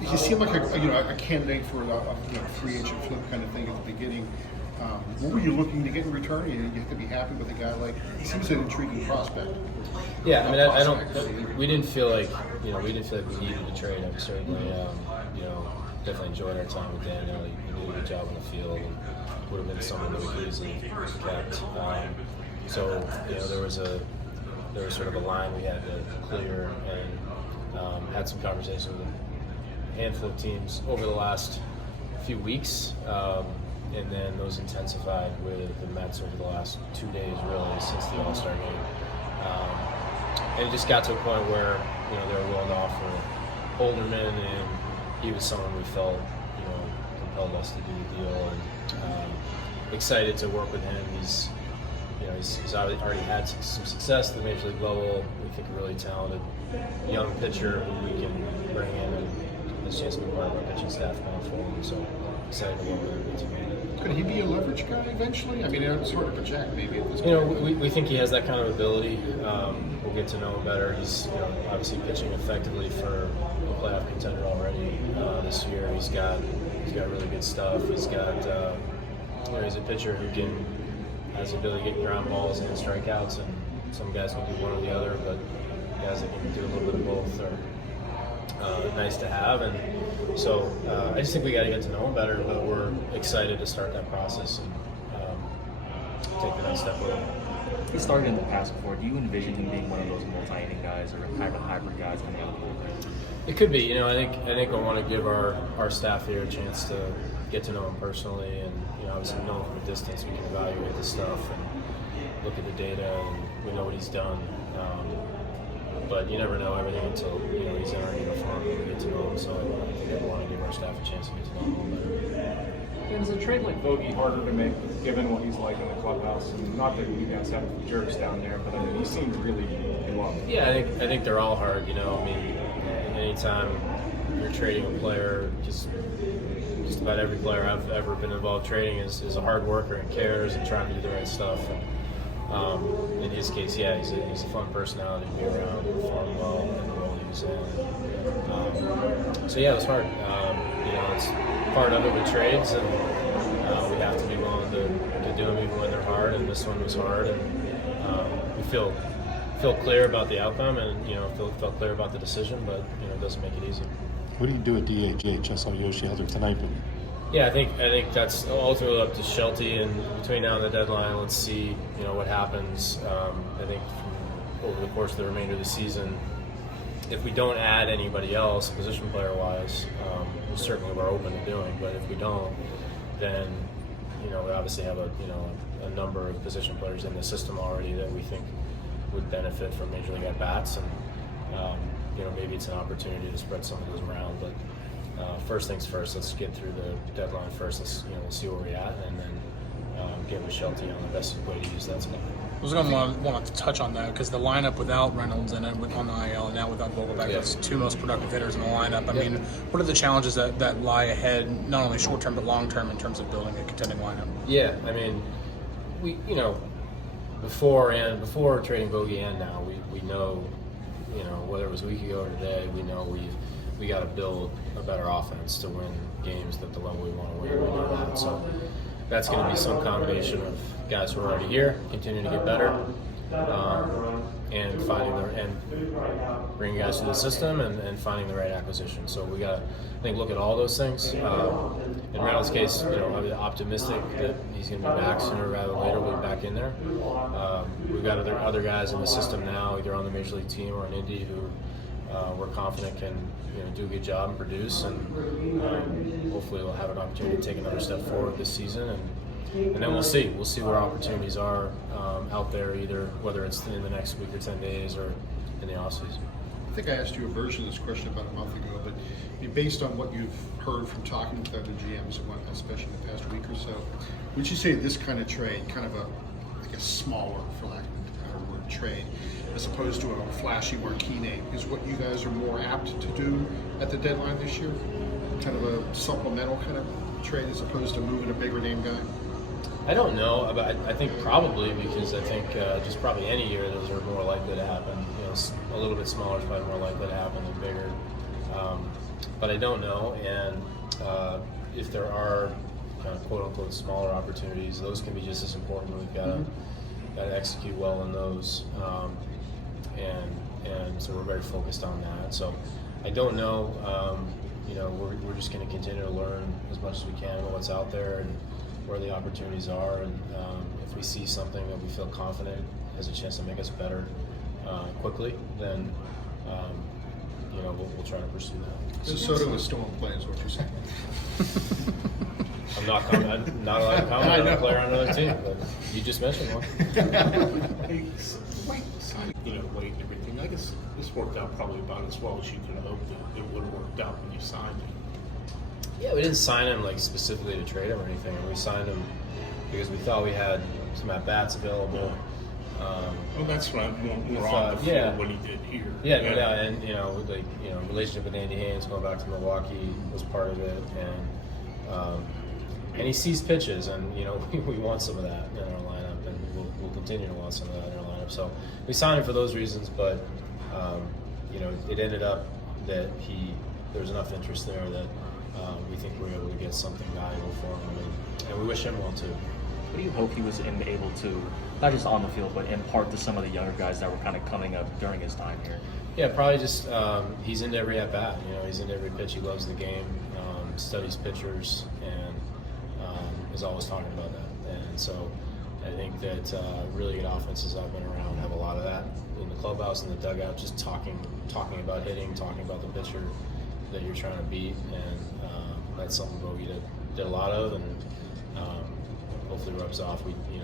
he seemed like a candidate for a free agent flip kind of thing at the beginning. What were you looking to get in return? You have to be happy with a guy like. He seems an intriguing prospect. Yeah, I mean, I don't. We didn't feel like we needed a trade. I certainly, definitely enjoyed our time with Daniel. He did a good job on the field, and would have been someone that we could easily have kept. So there was sort of a line we had to clear, and had some conversations with a handful of teams over the last few weeks. And then those intensified with the Mets over the last 2 days, really, since the All-Star game. And it just got to a point where, they were willing to offer Holderman, and he was someone we felt, compelled us to do the deal. And excited to work with him. He's already had some success at the Major League level. We think a really talented young pitcher who we can bring in and has a chance to be part of our pitching staff going forward. So excited to work with him. Could he be a leverage guy eventually? I mean, it's hard to project maybe at this point. We think he has that kind of ability. We'll get to know him better. He's obviously pitching effectively for a playoff contender already this year. He's got really good stuff. He's got he's a pitcher who has the ability to get ground balls and strikeouts, and some guys can do one or the other, but guys that can do a little bit of both are nice to have. And so I just think we got to get to know him better, but we're excited to start that process and take the next step with him. He started in the past before. Do you envision him being one of those multi-inning guys or kind of hybrid guys coming out of the bullpen? It could be. I think I want to give our staff here a chance to get to know him personally, and obviously know him from a distance. We can evaluate the stuff and look at the data, and we know what he's done. But you never know everything until he's in our uniform and we get to know him. So I think I want to give our staff a chance to get to know him a little better. And is a trade like Vogie harder to make, given what he's like in the clubhouse? And not that you guys have jerks down there, but I mean, he seems really beloved. Yeah, I think they're all hard. I mean, anytime you're trading a player, just about every player I've ever been involved trading is a hard worker and cares and trying to do the right stuff. And, in his case, yeah, he's a fun personality to be around, perform well in the role he was in. So yeah, it was hard. It's part of it with trades, and we have to be willing to do them even when they're hard. And this one was hard, and we feel clear about the outcome, and felt clear about the decision, but it doesn't make it easy. What do you do at DH? I saw Yoshi out there tonight, but yeah, I think that's ultimately up to Shelty, and between now and the deadline, let's see what happens. I think over the course of the remainder of the season, if we don't add anybody else, position player wise, which certainly we're open to doing, but if we don't, then we obviously have a number of position players in the system already that we think would benefit from Major League at bats, and maybe it's an opportunity to spread some of those around, but. First things first, let's get through the deadline first. Let's see where we're at, and then get with Shelty on the best way to use that spot. I was going to want to touch on that because the lineup without Reynolds and then on the IL, and now without Vogelbach, that's two most productive hitters in the lineup. I mean, what are the challenges that lie ahead, not only short term but long term, in terms of building a contending lineup? Yeah, I mean, we before trading Vogie and now we know whether it was a week ago or today, we know we got to build a better offense to win games at the level we want to win. We know that. So that's going to be some combination of guys who are already here, continuing to get better, and bringing guys to the system and finding the right acquisition. So we got to, I think, look at all those things. In Reynolds' case, I'm optimistic that he's going to be back sooner rather than later. We'll be back in there. We've got other guys in the system now, either on the Major League team or in Indy, who we're confident can do a good job and produce, and hopefully we'll have an opportunity to take another step forward this season, and then we'll see where opportunities are out there, either whether it's in the next week or 10 days or in the offseason. I think I asked you a version of this question about a month ago, but based on what you've heard from talking with other GMs, especially in the past week or so, would you say this kind of trade, kind of a smaller, for lack of a better word, trade, as opposed to a flashy marquee name, is what you guys are more apt to do at the deadline this year? Kind of a supplemental kind of trade as opposed to moving a bigger name guy? I don't know, but I think probably, because I think just probably any year those are more likely to happen. A little bit smaller is probably more likely to happen than bigger. but I don't know. And if there are kind of quote unquote smaller opportunities, those can be just as important. We've got to execute well on those, and so we're very focused on that. So I don't know. We're just going to continue to learn as much as we can about what's out there and where the opportunities are. And if we see something that we feel confident has a chance to make us better quickly, then we'll try to pursue that. Minnesota was still in play, is what you're saying. I'm not allowed to comment on a player on another team, but you just mentioned one. Hey, weight and everything. I guess this worked out probably about as well as you could have hoped that it would have worked out when you signed him. Yeah, we didn't sign him like specifically to trade him or anything. We signed him because we thought we had some at bats available. Well, that's what I'm more on the field what he did here. Yeah, no doubt. And relationship with Andy Haynes going back to Milwaukee was part of it, and he sees pitches, and we want some of that in our lineup, and we'll continue to want some of that in our lineup. So we signed him for those reasons, but it ended up that there was enough interest there that we think we're able to get something valuable for him, and we wish him well too. What do you hope he was able to, not just on the field, but impart to some of the younger guys that were kind of coming up during his time here? Yeah, probably just he's into every at bat. He's into every pitch. He loves the game, studies pitchers, and is always talking about that. And so I think that really good offenses I've been around have a lot of that in the clubhouse, in the dugout, just talking about hitting, talking about the pitcher that you're trying to beat, and that's something Bogey did a lot of, and hopefully rubs off. You